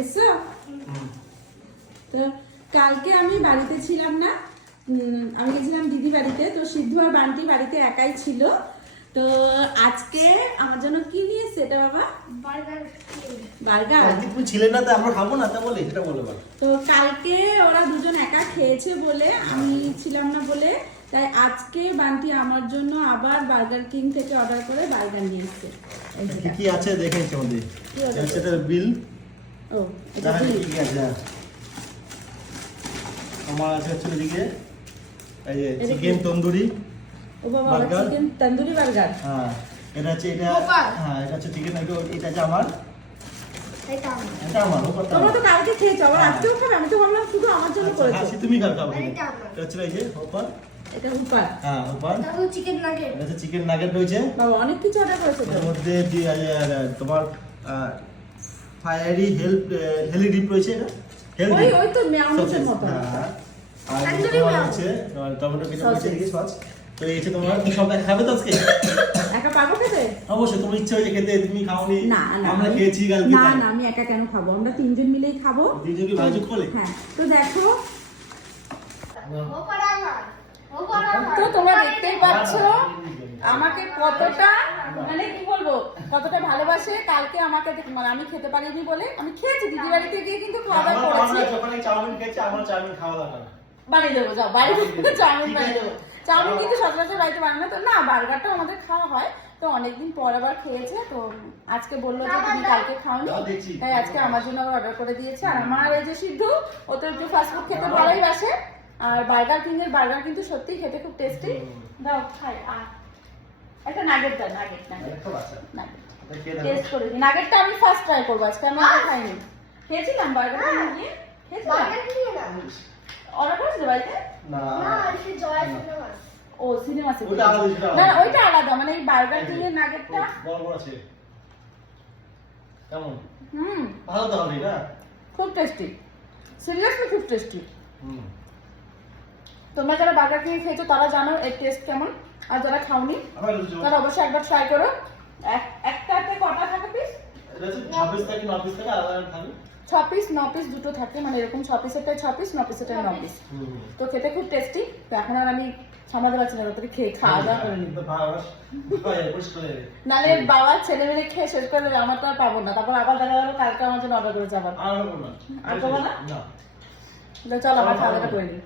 এসো। তো কালকে আমি বাড়িতে ছিলাম না, আমি গেছিলাম দিদি বাড়িতে। তো সিদ্ধু আর বান্টি বাড়িতে একাই ছিল। তো আজকে আমার জন্য কি নিয়ে এসেছে এটা বাবা? বার্গার। তুমি ছিলে না, আমরা খাবো না, তা বলে এটা বলে। তো কালকে ওরা দুজন একা খেয়েছে বলে, আমি ছিলাম না বলে, তাই আজকে বান্টি আমার জন্য আবার বার্গার কিং থেকে অর্ডার করে বার্গার নিয়ে এসেছে। কি কি আছে দেখেছি আমাদের। এটা বিল। ও এটা বিল। কি আছে? আমার আছে হচ্ছে এদিকে এই যে চিকেন তন্দুরি। ও বাবা, চিকেন তন্দুরি বার্গার। হ্যাঁ, এটা হচ্ছে এটা। হ্যাঁ, এটা হচ্ছে চিকেন। এটা আছে আমার। এটা আমার। তোমরা তো কালকে খেয়েছো, আবার আজকেও খাবে? আমি তো ভাবলাম শুধু আমার জন্য করেছো। আচ্ছা, তুমি খাও। এটা হচ্ছে এই যে হোপার। এটা হোপার। হ্যাঁ, হোপার। এটা চিকেন নাগেট। এটা হচ্ছে চিকেন নাগেট রয়েছে। বাবা অনেক কিছু অর্ডার করেছো তো। এর মধ্যে তোমার ফায়ারি হেলদি ডিপ রয়েছে। এটা হেলদি। ওই তো মেয়নিজের মতো। হ্যাঁ, আর আছে টমেটো কেচাপ রয়েছে, এদিকে সস। তো এই যে তোমার কি সব খাবে তো আজকে? একা পারবো খেতে? অবশ্যই, তোমার ইচ্ছা হয়েছে খেতে, তুমি খাওনি। না আমরা খেয়েছি কালকে। না না, আমি একা কেন খাবো? আমরা তিনজন মিলেই খাবো। তিনজন কি ভাইজুক করলে? হ্যাঁ, তো দেখো। তো তোমরা দেখতেই পাচ্ছো আমাকে কতটা, মানে কি বলবো, কতটা ভালোবাসে। কালকে আমাকে মানে আমি খেতে পারিনি বলে, আমি খেয়েছি দিদি বাড়িতে গিয়ে, কিন্তু খাওয়া দাওয়া করেছি। যখন চাউমিন খেয়েছি, আমার চাউমিন খাওয়া দাওয়া। বানিয়ে দেবো, যাও বাড়িতে চাউমিন বানিয়ে দেবো। চাউমিন কিন্তু সচরাচর বাড়িতে বানানো তো না, বার্গারটা আমাদের খাওয়া হয়। তো অনেকদিন পর আবার খেয়েছে, তো আজকে বললো যে তুমি কালকে খাওনি, তাই আজকে আমার জন্য আবার অর্ডার করে দিয়েছে। আর আমার এই যে সিদ্ধু, ও তো একটু ফাস্টফুড খেতে ভালোই বাসে। আর বার্গার কিং এর বার্গার কিন্তু সত্যি খেতে খুব টেস্টি। দাও খাই। একটা নাগেট দাও, নাগেট টেস্ট করে দিই। নাগেটটা আমি ফার্স্ট ট্রাই করবো আজকে, আমি আগে খাইনি। খেয়েছিলাম বার্গার নিয়ে, খেয়েছিলাম। অর্ডার করেছিল বাড়িতে? না, ও সিনেমা থেকে। ওটা আলাদা। না ওইটা আলাদা, মানে এই বার্গার কিং এর নাগেটটা বড় আছে। কেমন? হুম, ভালো তো হবে না? খুব টেস্টি, সিরিয়াসলি খুব টেস্টি। হুম। তোমরা যারা বার্গার কিং খেয়েছো তারা জানো এর টেস্ট কেমন, আর যারা খাওনি তারা অবশ্যই একবার ট্রাই করো। একটাতে কটা থাকে পিস? এটা হচ্ছে 26 থেকে 9 পিস থেকে আলাদা থাকে। 6 পিস 9 পিস দুটো থাকে, মানে এরকম 6 পিসেরটাই 6 পিস, 9 পিসেরটাই 9 পিস। তো খেতে খুব টেস্টি। তো এখন আর আমি সামলাতে পারছি না, তাড়াতাড়ি খেয়ে খাওয়া দাওয়া করে নিই। নালে বাবা ছেলে মেয়ে খেয়ে শেষ করে দেবে, আমার তো আর পাবো না। তারপর আবার দেখা যাবে কালকে আমার জন্য অর্ডার করেছে আবার। আর পাবো না? চল আমার খাওয়া দাওয়া করে নিই।